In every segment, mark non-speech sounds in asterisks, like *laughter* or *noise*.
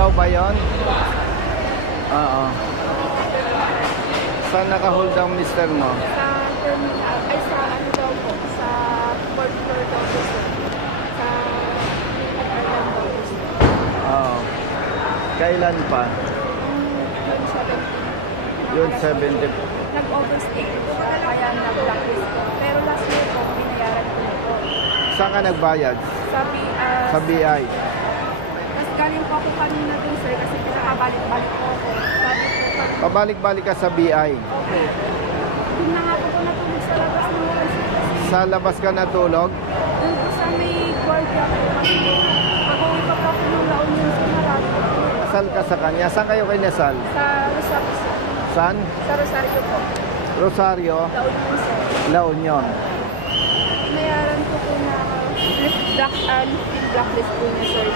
Ikaw ba yon? Oo. Saan naka-hold ang mister mo? Sa terminal, ay sa ano daw po, sa fourth floor daw po sir. Sa airline daw po sir. Oo. Kailan pa? Yung 70. Yun, 70. Nag-overstay po siya, kaya nag-blacklist. Pero last year po, binayaran ko na po. Saan ka nagbayad? Sabi, ah, Sa BI. Galing po ako kanina dun sir, kasi pinakabalik-balik po ako. Sabi po, pag Pabalik-balik ka sa BI. okay. Yun na nga po ko natulog sa labas ng sir. Kasi Sa labas ka natulog? Doon po sa may gwardiya ko. Kasi pag-uwi pa po ako ng laon yung sinarado ko. Sal ka sa kanya. Saan kayo kinasal? Sa Rosario, sir. Saan? Sa Rosario po. Rosario, Laon yun, sir. La Union. Nayaran ko po na black and blacklist po niya, sir.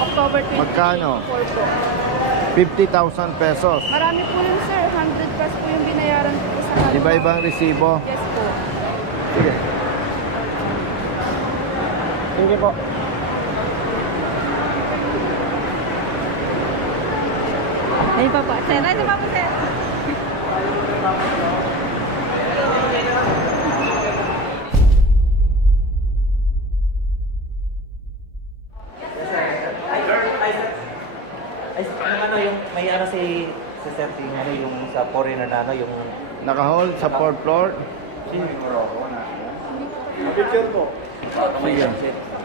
October 2024 Magkano? po. 50,000 pesos. Marami po yun, sir. 100 plus po yung binayaran ko po sa kanila. Iba-ibang resibo. Yes po. Sige. Sige po. Ayun pa po. Sir, ayun pa po, sir. *laughs* si Sir Ting, ano yung sa foreigner na ano yung Naka-hold sa fourth floor. Sige.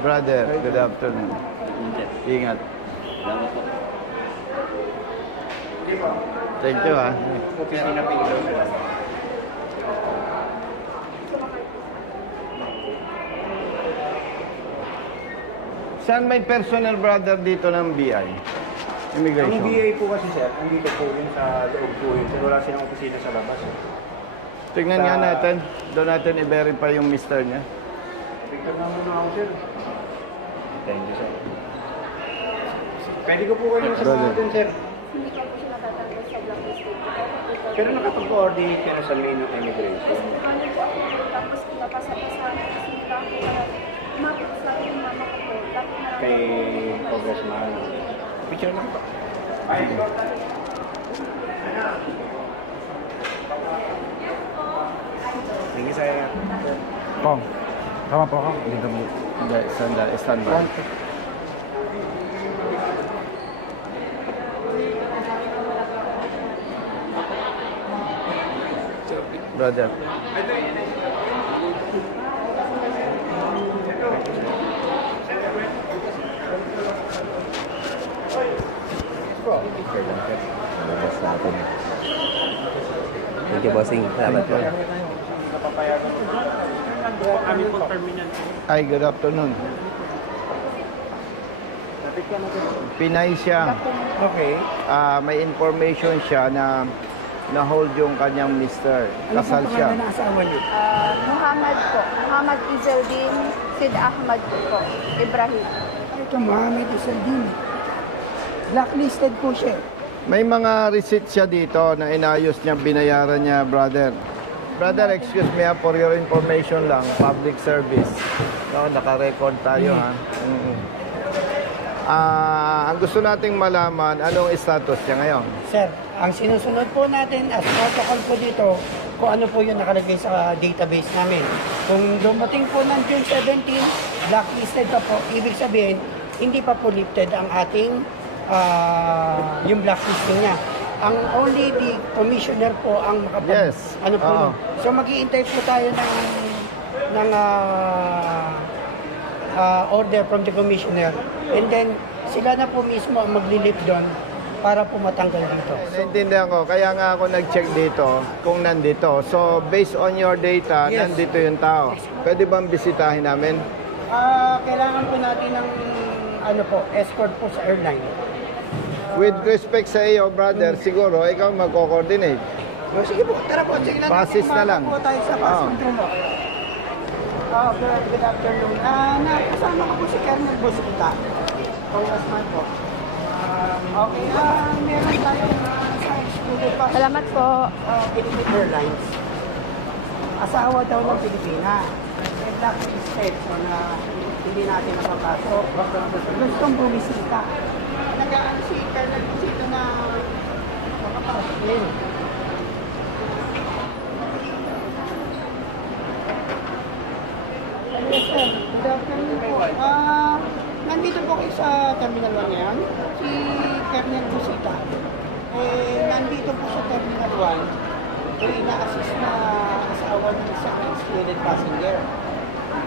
Brother, good afternoon. Ingat. Thank you ah. Saan may personal brother dito ng BI? Ang Immigration. BA po kasi sir, andito po yun sa loob po yun. Sir, wala silang opisina sa labas. eh. Tingnan nga natin. Doon natin i-verify yung mister niya. Tignan na muna ako sir. Thank you sir. Pwede ko po kayo sa mga dun sir. Hindi ko po siya natatanggal sa blacklist. Pero nakapag-coordinate ka na sa main of immigration. Ano po ako, tapos pinapasa-pasa kasi nila ako para umapit sa akin yung mama ko. Tapos Kay Congressman. Picture lang po. Thank you sir. Pong, tama po ako. Dito mo. Hindi, sandali, standby. Brother. Labas natin. Thank you bossing. Salamat po. Ay, good afternoon. Pinay siya. Okay. Ah, may information siya na na-hold yung kanyang mister. Kasal siya. Ah, Muhammad po. Muhammad Izeldin Sid Ahmad po. Ibrahim. Ito Mohamed Isaldin. Blacklisted po siya. May mga receipt siya dito na inayos niya, binayaran niya, brother. Brother, excuse me ha, for your information lang, public service. No, naka-record tayo ha. Mm. Ah, ang gusto nating malaman, anong status niya ngayon? Sir, ang sinusunod po natin as protocol po dito, kung ano po yung nakalagay sa database namin. Kung dumating po ng June 17, blacklisted pa po, ibig sabihin, hindi pa po lifted ang ating ah, yung blacklisting niya. Ang only the commissioner po ang makapag... Yes. Ano po. Oo. nun. So maghihintay po tayo ng ng ah, ah, order from the commissioner. And then sila na po mismo ang maglilip doon para po matanggal dito. Naintindihan ko, kaya nga ako nag-check dito kung nandito. So, based on your data, Yes. nandito yung tao. Pwede bang bisitahin namin? Ah, kailangan po natin ng ano po, escort po sa airline. With respect sa iyo, brother, siguro ikaw magko-coordinate. O, sige po, tara po, sige lang. Basis na lang. po tayo sa Oo. Pasig Tulog. Oh, good, good afternoon. Ah, nakasama ko po si Colonel Busita. Congressman po. Ah, okay, ah, meron tayong uh, sa excluded pa. Salamat po. uh, Philippine Airlines. Asawa daw ng Pilipina. May blacklisted so na hindi natin makapasok. Gustong bumisita. Nagaan si Po. Ah, nandito po kayo sa Terminal 1 ngayon. Si Colonel Busita. Eh, nandito po sa Terminal 1. Yung ina-assist na asawa ng isang excluded passenger.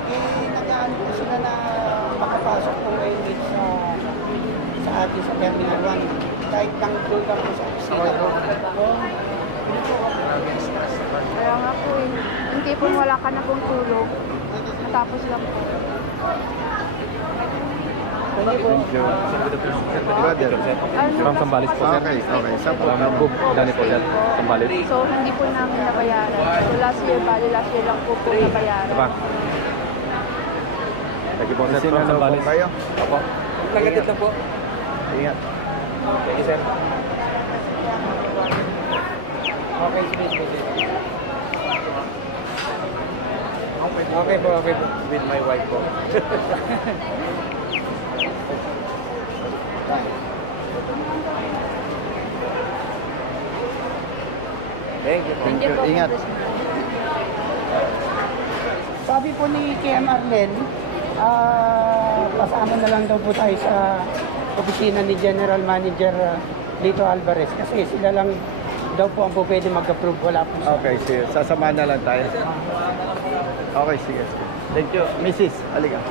Eh, nag-ano po sila na makapasok po ngayon dito sa sa atin sa Terminal 1. Kahit lang doon lang po sa opisina. Kaya nga po eh, hindi po wala ka na pong tulog. Natapos lang po. Thank you. Brother. From Sambales po. Okay, okay. Sa po. Alam po, Dani po, sir. Sambales. So, hindi po namin nabayaran. So, last year, bali last year lang po po nabayaran. Diba? Thank you po, sir. From Sambales. kayo. Opo. Lagatid lang po. Ingat. Thank you, sir. Okay, sige. sige. Okay po, okay po. With my wife po. *laughs* Thank you. Thank you. Ingat. Sabi po ni KM Arlen, ah kasama na lang daw po tayo sa opisina ni General Manager ah, Lito Alvarez kasi sila lang daw po ang po pwede mag-approve. Wala po sa Okay, sige. Sasama na lang tayo. Okay, sige. sige. Thank you. Mrs. Halika.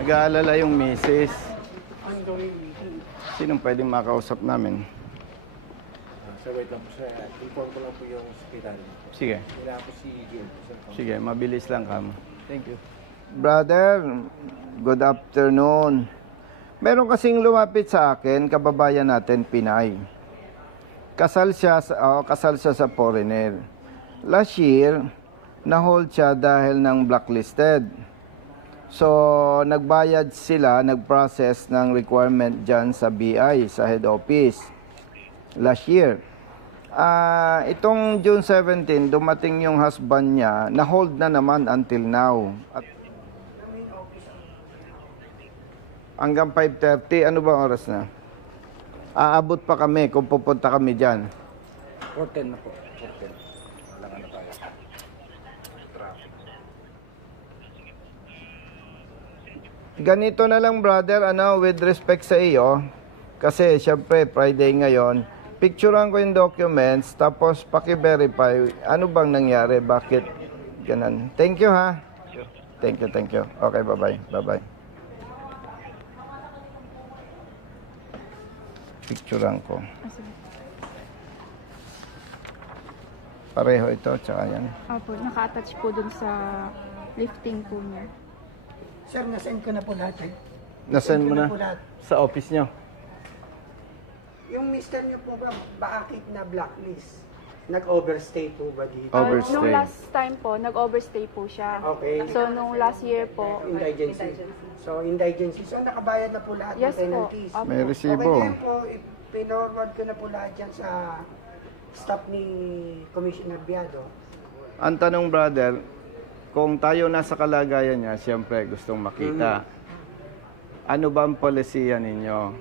Nag-aalala yung Mrs. Sinong pwedeng makausap namin? Sir, wait lang po sir. Inform ko lang po yung hospital. Sige. Wala po si Gil. Sir, Sige, mabilis lang kamo. Thank you. Brother, good afternoon. Meron kasing lumapit sa akin, kababayan natin, Pinay. Kasal siya, sa, oh, kasal siya sa foreigner. Last year, na-hold siya dahil ng blacklisted. So, nagbayad sila, nag-process ng requirement dyan sa BI, sa head office, last year. Ah, itong June 17, dumating yung husband niya, na-hold na naman until now. At hanggang 5.30, ano ba oras na? Aabot pa kami kung pupunta kami dyan. 410 na po. 410. Wala na tayo. Ganito na lang brother, ano, with respect sa iyo, kasi syempre Friday ngayon, picturean ko yung documents, tapos paki-verify ano bang nangyari, bakit ganun. Thank you ha. Thank you, thank you. Okay, bye-bye. Bye-bye. Picturean ko. Pareho ito, tsaka yan. Opo, naka-attach po dun sa lifting po niya. Sir, nasend ko na po lahat eh. Nasend mo ko na po lahat. sa office nyo. Yung mister niyo po ba, bakit na blacklist? Nag-overstay po ba dito? Uh, Overstay. nung last time po, nag-overstay po siya. Okay. So, nung last year po, Indigency. So, indigency. So, nakabayad na po lahat Yes ng po. penalties. Opo. May Okay, resibo. ngayon po, i- pinorward ko na po lahat yan sa staff ni Commissioner Biado. Ang tanong, brother, kung tayo nasa kalagayan niya, siyempre gustong makita. Ano ba ang polisiya ninyo?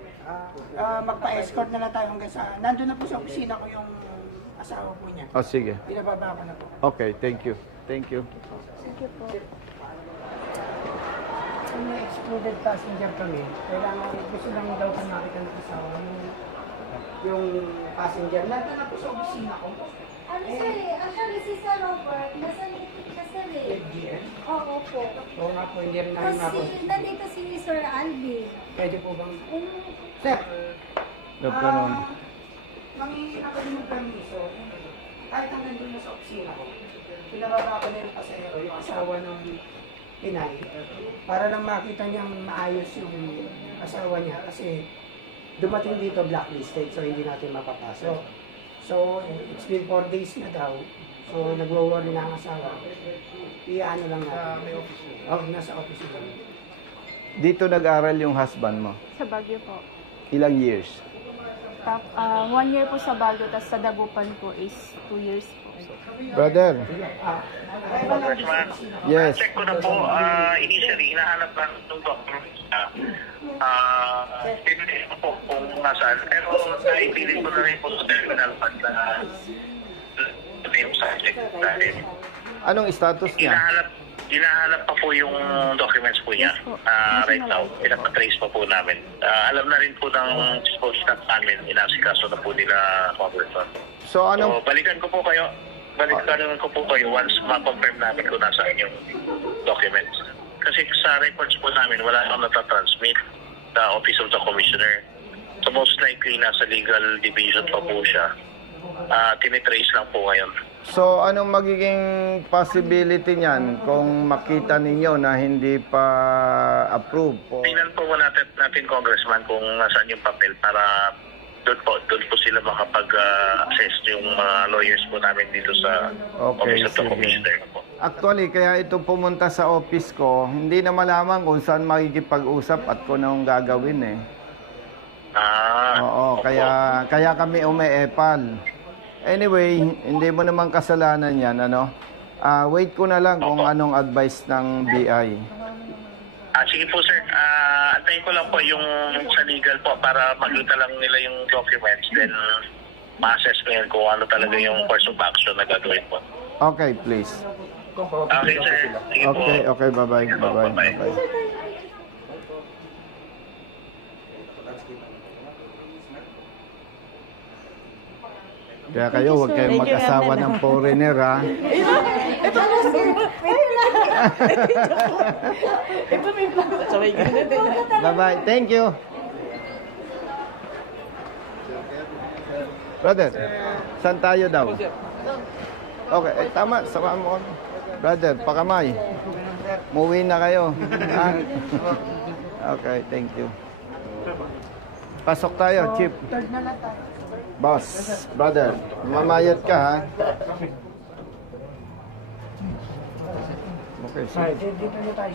Ah, magpa-escort na lang tayo hanggang sa... Nandun na po sa opisina ko yung asawa po niya. O sige. Pinababa ko na po. Okay, thank you. Thank you. thank you po. Kung may excluded passenger kami, kailangan gusto lang daw kami makita ng asawa yung, yung passenger. Nandun na po sa opisina ko. Ano sir eh, actually si Sir Robert, nasa sir eh. FGM. Oo po. Oo nga po, hindi rin namin mako. Kasi nandito si Sir Alvin. Pwede po bang... Um, Sir, afternoon. ah, mangingi ako din ng permiso. Kahit ang nandun na sa opisina ko, pinababa ko na yung pasahero, yung asawa ng Pinay, para lang makita niyang maayos yung asawa niya kasi dumating dito blacklisted so hindi natin mapapasok. So, it's been four days na daw. So, nagwo-worry na ang asawa. Iyaano lang natin. may office Oh, nasa office lang. Dito nag-aral yung husband mo. Sa Baguio po. Ilang years? Tap, ah, one year po sa Baguio, tapos sa Dagupan po is two years po. Brother, Congressman. Yes. Check ko na po, ah, initially, hinahanap lang itong documents na ah, tinignan ko po kung nasaan. Pero naipilit ko na rin po sa terminal pag na subject natin. anong status niya? Hinahanap, hinahanap pa po yung documents po niya. Ah, right now, pinapatrace pa po namin. Ah, alam na rin po ng support staff namin, inasikaso na po nila Congressman. So anong So, balikan ko po kayo. Balikan ko po kayo once ma-confirm namin kung nasaan yung documents. Kasi sa records po namin, wala nang natatransmit sa Office of the Commissioner. So most likely, nasa legal division pa po siya. Ah, tinitrace lang po ngayon. So anong magiging possibility niyan kung makita ninyo na hindi pa approve po? Tingnan po muna natin, natin Congressman kung nasaan yung papel para doon po, doon po sila makapag-assess yung mga lawyers po namin dito sa Okay, Office of the. Commissioner po. Actually, kaya ito pumunta sa office ko, hindi na malaman kung saan makikipag-usap at kung anong gagawin eh. Ah, Oo, opo. kaya kaya kami umeepal. Anyway, hindi mo naman kasalanan 'yan, ano? Ah, wait ko na lang kung Opo. anong advice ng BI. Ah, sige po sir, ah, antayin ko lang po yung sa legal po para makita lang nila yung documents then ma-assess ko yun kung ano talaga yung course of action na gagawin po. Okay, please. Okay sir, sige po. Okay, okay, bye-bye. Bye-bye. bye-bye. Kaya kayo, huwag kayong mag-asawa ng foreigner, ha? Bye-bye. Thank you. Brother, saan tayo daw? Okay, eh, tama. Sama mo kami. Brother, pakamay. Muwi na kayo. Okay, thank you. Pasok tayo, Chief. Boss, brother, mamayat ka ha. Okay. Right, dito na tayo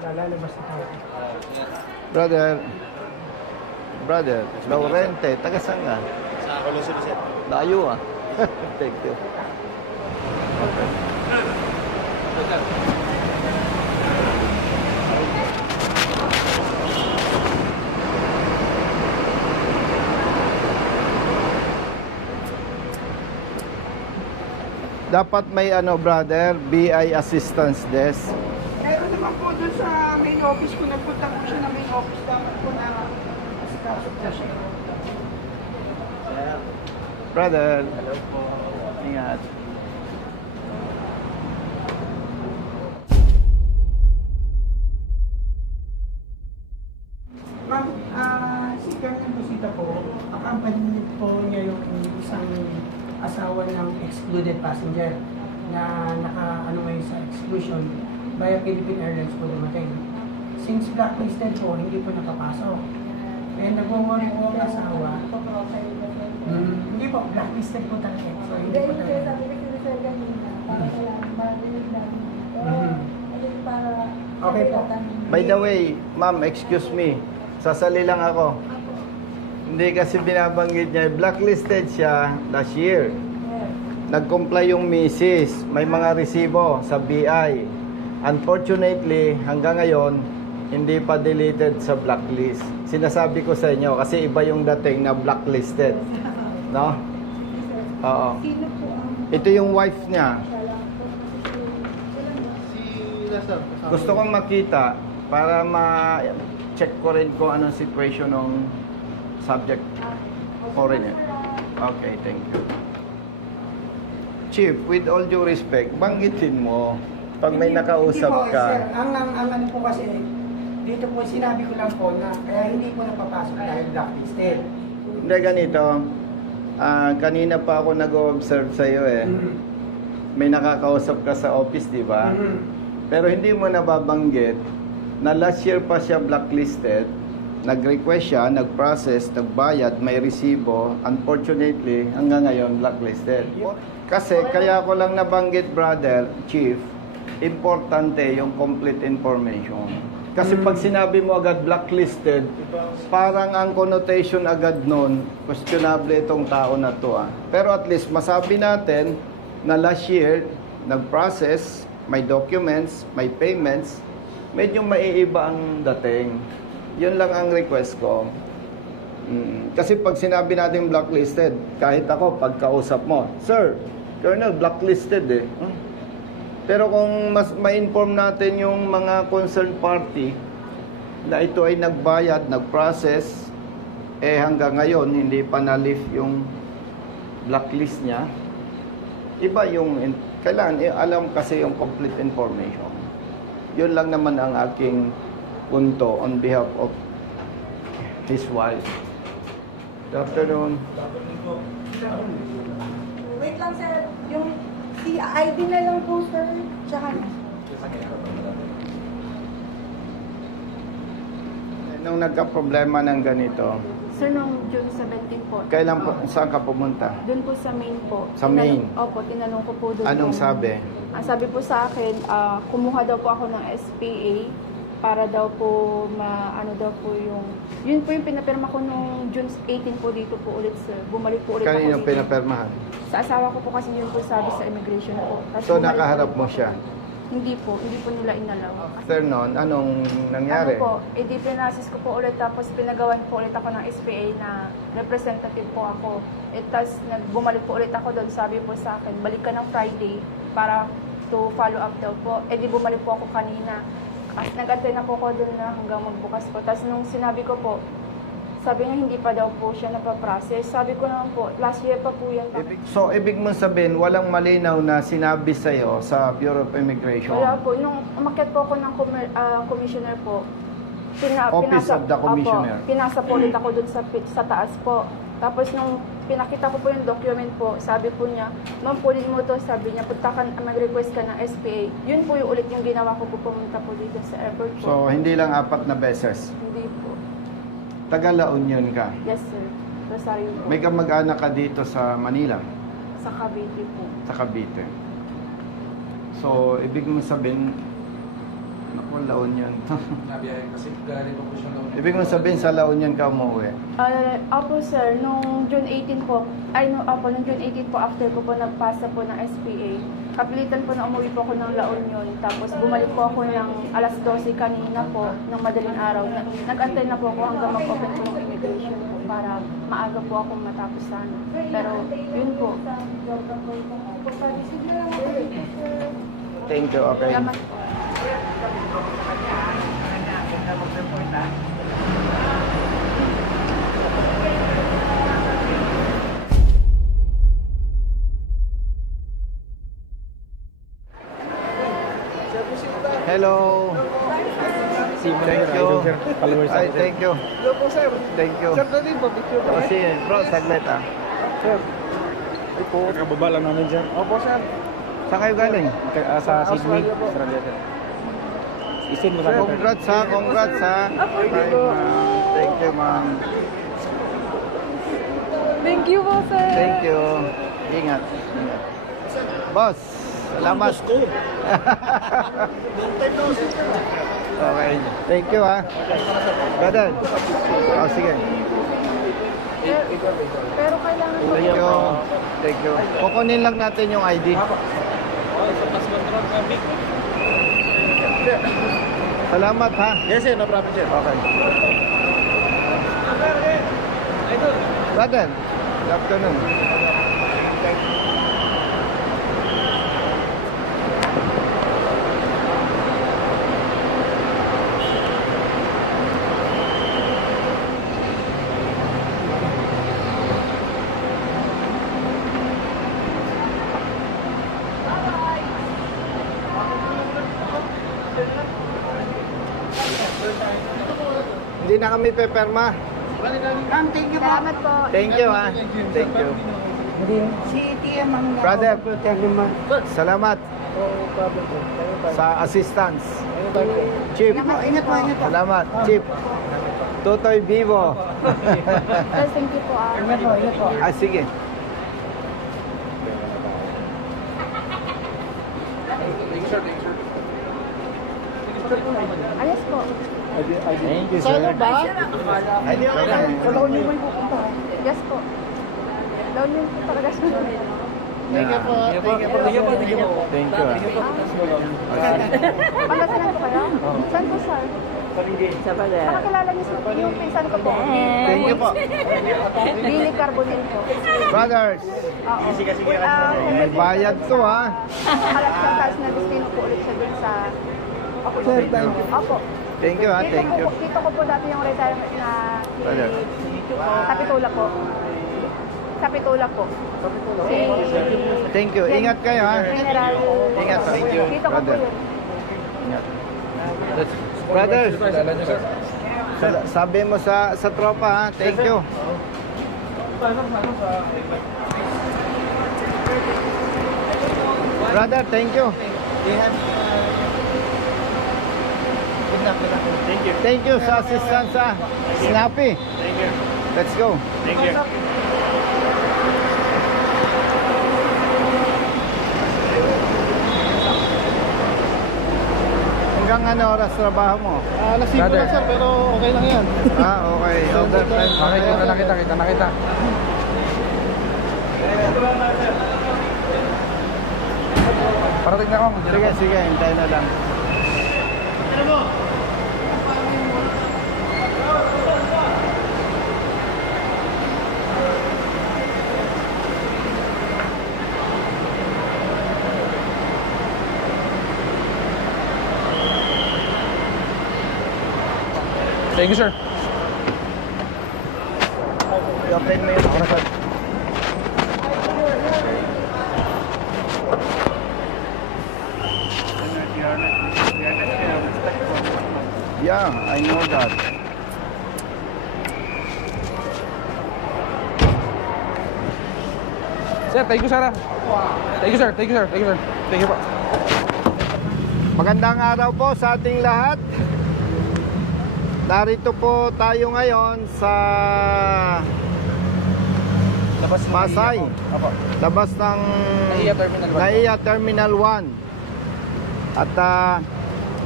sa lalabas na tayo. Brother, brother, Laurente, taga saan ka? Sa Colossal Set. Layo ah. *laughs* Thank you. Dapat may ano brother, BI assistance desk. Meron naman po doon sa main office ko, nagpunta po siya na main office dapat po na asikaso po siya. Brother. Hello po. Ingat. Excluded passenger na naka ano ngayon sa exclusion via Philippine Airlines po dumating. Since blacklisted po, hindi po nakapasok. Eh, nag-worry po ang asawa. Hmm, hindi po, blacklisted po talaga. So, hindi po talaga. Mhm. Okay po. By the way, ma'am, excuse me. Sasali lang ako. Hindi kasi binabanggit niya. Blacklisted siya last year. Nag-comply yung misis. May mga resibo sa BI. Unfortunately, hanggang ngayon, hindi pa deleted sa blacklist. Sinasabi ko sa inyo kasi iba yung dating na blacklisted. No? Oo. Ito yung wife niya. Gusto kong makita para ma-check ko rin kung anong situation ng subject foreigner. Okay, thank you. Chief, with all due respect, banggitin mo pag may Hindi- nakausap hindi po, ka. Sir, ang, ang, ang ano po kasi, dito po sinabi ko lang po na kaya hindi po napapasok dahil blacklisted. Hindi ganito. Ah, kanina pa ako nag-observe sa iyo eh. Mm. May nakakausap ka sa office, di ba? Mm. Pero hindi mo nababanggit na last year pa siya blacklisted, nag-request siya, nag-process, nagbayad, may resibo. Unfortunately, hanggang ngayon blacklisted. Kasi kaya ko lang nabanggit, brother, chief, importante yung complete information. Kasi pag sinabi mo agad blacklisted, parang ang connotation agad nun, questionable itong tao na to ah. Pero at least masabi natin na last year, nag-process, may documents, may payments, medyo maiiba ang dating. Yun lang ang request ko. Mm, kasi pag sinabi natin blacklisted, kahit ako, pagkausap mo, Sir, Colonel, blacklisted eh. Hmm? Pero kung mas ma-inform natin yung mga concerned party na ito ay nagbayad, nag-process, eh hanggang ngayon hindi pa na-lift yung blacklist niya, iba yung, kailangan eh, alam kasi yung complete information. Yun lang naman ang aking punto on behalf of his wife. Good afternoon. Wait lang sir, yung si ID na lang po sir, tsaka Nung nagka-problema ng ganito, Sir, nung June 17 po. kailan po, saan ka pumunta? Doon po sa main po. Sa Tinanong- main? Opo, tinanong ko po doon. Anong kung- sabi? Ang sabi po sa akin, ah, kumuha daw po ako ng SPA para daw po ma ano daw po yung yun po yung pinapirma ko nung June 18 po dito po ulit sir. Bumalik po ulit Kanino ako dito. pinapermahan? Sa asawa ko po kasi yun po sabi sa immigration po. Tapos So bumalik nakaharap po mo siya. Hindi po, hindi po nila inalaw. Kasi After nun, anong nangyari? Ano po, edi pinasis ko po ulit tapos pinagawan po ulit ako ng SPA na representative po ako. E tas nagbumalik po ulit ako doon, sabi po sa akin, balik ka ng Friday para to follow up daw po. E di bumalik po ako kanina. At nag-antay na po ako doon na hanggang magbukas po. Tapos nung sinabi ko po, sabi niya hindi pa daw po siya napaprocess. Sabi ko naman po, last year pa po yan. Ibig- So, ibig mong sabihin, walang malinaw na sinabi sa'yo sa Bureau of Immigration? Wala po. Nung umakyat po ako ng commer- ah, commissioner po, pina, Office of the Commissioner. Opo, pinasa po ulit ako dun sa, sa taas po. Tapos nung pinakita ko po yung document po, sabi po niya, ma'am, pulin mo to, sabi niya, punta ka, mag-request ka ng SPA. Yun po yung ulit yung ginawa ko po pumunta po dito sa airport po. So, hindi lang apat na beses. Hindi po. Taga La Union ka. Yes, sir. Rosario po. May kamag-anak ka dito sa Manila, Sa Cavite po. sa Cavite. So, ibig mong sabihin, naku, La Union. *laughs* kasi galing pa po siya noon. ibig mong sabihin sa La Union ka umuwi. Ah, opo sir, nung June 18 po, ay no, opo, nung June 18 po, after ko po nagpasa po ng SPA, kapilitan po na umuwi po ako ng La Union, tapos bumalik po ako ng alas 12 kanina po, ng madaling araw. Na, nag-antay na po ako hanggang mag-open po ng immigration po, para maaga po ako matapos sana. Pero, yun po. Thank you, okay. Salamat po. Hello. Thank you. Ay, thank you. Thank you. Sir, dali po, picture po. sige, bro, saglit ah. Kakababa lang namin dyan. Opo, sir. Saan kayo galing? Ah, sa Sydney, Australia, sir. Isin mo sa Congrats ha, congrats ha. Ay, ma'am. Thank you, ma'am. Thank you po, sir. Thank you. Ingat. Ingat. Boss, salamat. *laughs* okay. Thank you ha. Brother. Oh, sige. Pero kailangan po. Thank you. Thank you. Kukunin lang natin yung ID. Salamat ha. Yes, sir. No problem, sir. Okay. Brother, good afternoon. Na kami peperma. Ma'am, thank you po. Salamat po. Thank you ha. Thank you. Si TM ang Brother. Salamat sa assistance. Chief. Ingat po, ingat po, ingat po. Salamat, Chief. Totoy Vivo. Thank you po. ah. Ingat po, ingat po. ah, sige. Ayos po. Thank you, sir. ba? Ay, di okay. Kalaw niyo may pupunta. Yes po. Down yun po talaga siya. Thank you po. Thank you po. Thank you po. Thank you po. Thank you. ah. Pangasinan ko kayo? Saan po, sir? Sa Baler. Nakakilala niyo si yung pinsan ko po. Thank you po. Billy Carbonell po. Brothers, Oo. Ah, may bayad to ha. Alaska Stars na destino po ulit siya dun sa... Sir, thank you. Opo. Thank you ha, Dito thank ko you. Dito ko po dati yung retirement na Brother. sa Pitula po. Sa Pitula po. Si Thank you. Ingat kayo ha. General. Ingat, thank you, Dito ko po brother. yun. Sir. sa- sabi mo sa sa tropa ha. Thank you. Brother, thank you. Thank you. Thank you sa assistance sa Snappy. Thank you. Let's go. Thank you. Hanggang ano oras trabaho mo? Alas 5 lang, sir, pero okay lang yan. Ah, okay. *laughs* Overtime. Okay, kita na kita, kita na kita. Parating na ako. Sige, sige. Hintayin na lang. Thank you, sir. Mo oras. Yeah, I know that. Sir, thank you, sir. Thank you, sir. Thank you, sir. Thank you, sir. Thank you po. Magandang araw po sa ating lahat. Narito po tayo ngayon sa Labas ng Pasay. Apo. labas ng Naiya Terminal 1. Naiya Terminal 1. At ah,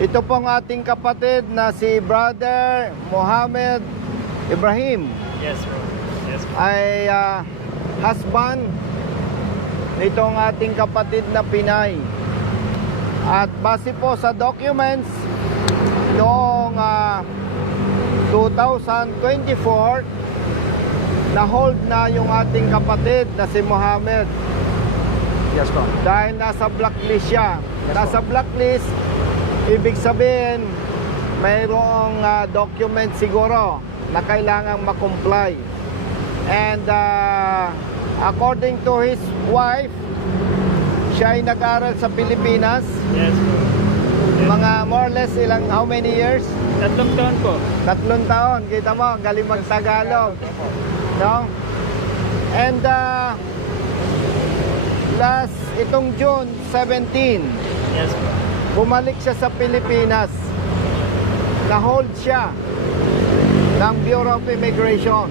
ito pong ating kapatid na si Brother Mohammed Ibrahim Yes, bro. Yes, bro. ay ah, husband nitong ating kapatid na Pinay. At base po sa documents noong ah, 2024 na hold na yung ating kapatid na si Mohammed Yes po. dahil nasa blacklist siya. Nasa blacklist, ibig sabihin, mayroong ah, document siguro na kailangang makomply. And ah, according to his wife, siya ay nag-aral sa Pilipinas. Yes, bro. Mga more or less ilang, how many years? Tatlong taon po. Tatlong taon. Kita mo, ang galing mag-Tagalog. No? And uh, last, itong June 17, Yes, bro. bumalik siya sa Pilipinas. Na-hold siya ng Bureau of Immigration.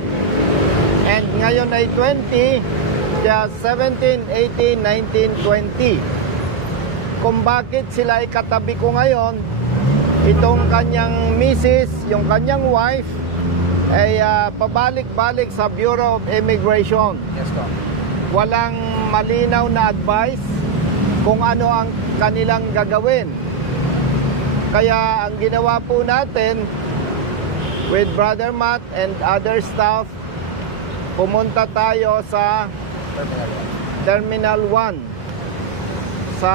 And ngayon ay 20, kaya 17, 18, 19, 20. Kung bakit sila ay katabi ko ngayon, itong kanyang misis, yung kanyang wife, ay ah, pabalik-balik sa Bureau of Immigration Yes po. walang malinaw na advice kung ano ang kanilang gagawin. Kaya ang ginawa po natin with Brother Matt and other staff, pumunta tayo sa Terminal 1. Terminal 1 sa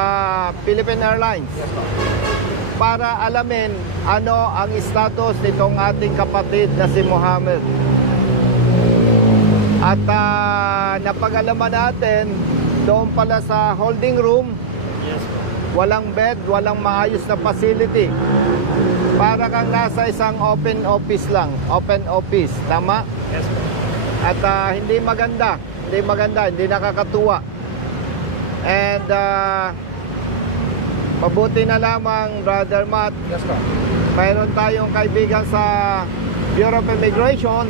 Philippine Airlines para alamin ano ang status nitong ating kapatid na si Mohammed. At ah, napag-alaman natin doon pala sa holding room, walang bed, walang maayos na facility. Para kang nasa isang open office lang, open office, tama? Yes. At ah, hindi maganda, hindi maganda, hindi nakakatuwa. And ah, mabuti na lamang, Brother Matt, Yes po. mayroon tayong kaibigan sa Bureau of Immigration,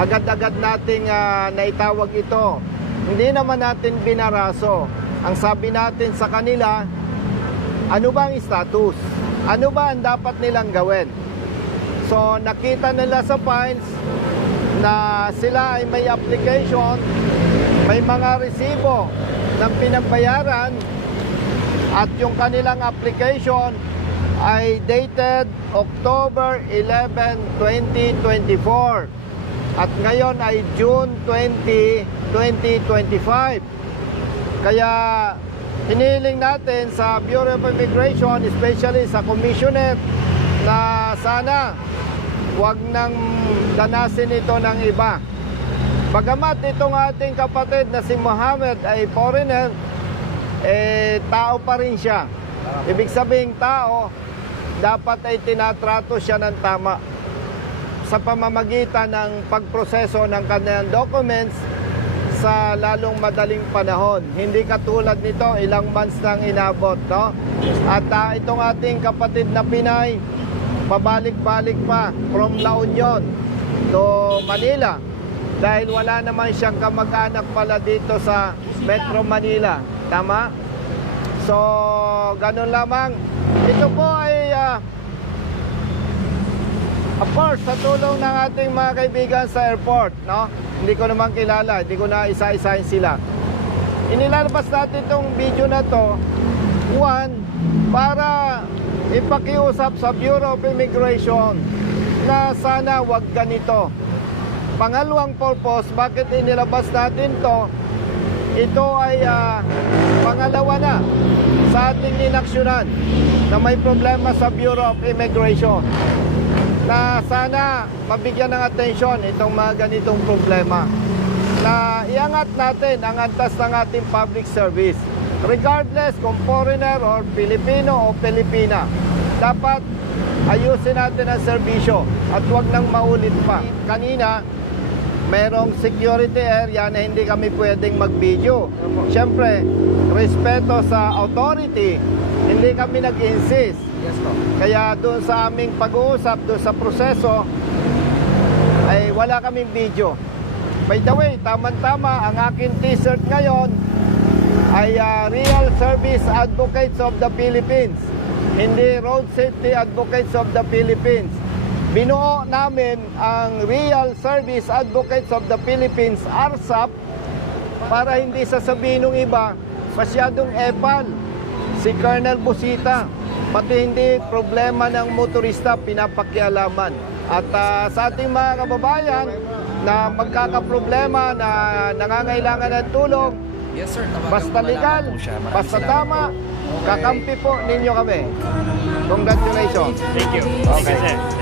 agad-agad nating ah, naitawag ito. Hindi naman natin binaraso. Ang sabi natin sa kanila, ano ba ang status? Ano ba ang dapat nilang gawin? So nakita nila sa files na sila ay may application, may mga resibo ng pinagbayaran at yung kanilang application ay dated October 11, 2024 at ngayon ay June 20, 2025. Kaya hinihiling natin sa Bureau of Immigration, especially sa Commissioner, na sana wag nang danasin ito ng iba. Bagamat itong ating kapatid na si Mohammed ay foreigner, eh, tao pa rin siya. Ibig sabihin tao, dapat ay tinatrato siya ng tama sa pamamagitan ng pagproseso ng kanyang documents sa lalong madaling panahon. Hindi katulad nito, ilang months nang inabot, no? At ah, itong ating kapatid na Pinay, pabalik-balik pa from La Union to Manila dahil wala naman siyang kamag-anak pala dito sa Metro Manila. Tama? So, ganun lamang. Ito po ay ah, Of course, sa tulong ng ating mga kaibigan sa airport, no? Hindi ko naman kilala, hindi ko na isa-isahin sila. Inilalabas natin itong video na to, one, para ipakiusap sa Bureau of Immigration na sana wag ganito. Pangalawang purpose, bakit inilabas natin to, ito ay ah, pangalawa na sa ating inaksyonan na may problema sa Bureau of Immigration na sana mabigyan ng atensyon itong mga ganitong problema na iangat natin ang antas ng ating public service. Regardless kung foreigner or Filipino o Pilipina dapat ayusin natin ang serbisyo at huwag nang maulit pa. Kanina merong security area na hindi kami pwedeng mag-video syempre respeto sa authority hindi kami nag-insist kaya doon sa aming pag-uusap, doon sa proseso, ay wala kaming video. By the way, tama-tama, ang aking t-shirt ngayon ay ah, Real Service Advocates of the Philippines. Hindi Road Safety Advocates of the Philippines. Binuo namin ang Real Service Advocates of the Philippines, RSAP, para hindi sasabihin ng iba, masyadong epal si Colonel Busita. Pati hindi problema ng motorista pinapakialaman. At ah, sa ating mga kababayan na magkakaproblema na nangangailangan ng tulong, Yes sir, basta legal, basta tama, kakampi po ninyo kami. Congratulations. Thank you. Okay. Thank you, sir.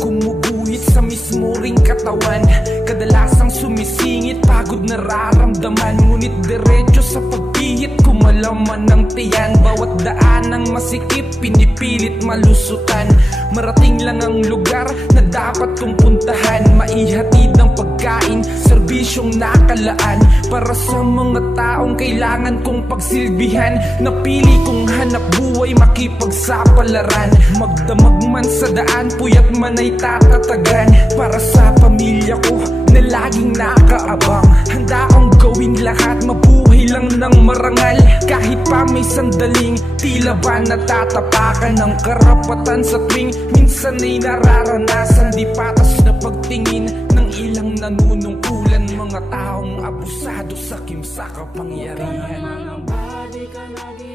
gumuguhit sa mismo ring katawan. Kadalasang sumisingit, pagod nararamdaman. Ngunit diretso sa pagpihit, kumalaman ng tiyan. Bawat daan ng masikip, pinipilit malusutan. Marating lang ang lugar na dapat kong puntahan. Maihatid ng pagkain, serbisyong nakalaan. Para sa mga taong kailangan kong pagsilbihan Napili kong hanap buhay, makipagsapalaran. Magdamag man sa daan, puyat man ay tatatagan. Para sa pamilya ko na laging nakaabang. Handa akong gawing lahat, mabuhay lang ng marangal. Kahit pa may sandaling, tila ba natatapakan ng karapatan sa tuwing Minsan ay nararanasan, di patas na pagtingin Ng ilang nanunungkulan Mga taong abusado sa kimsa kapangyarihan Mga body ka naging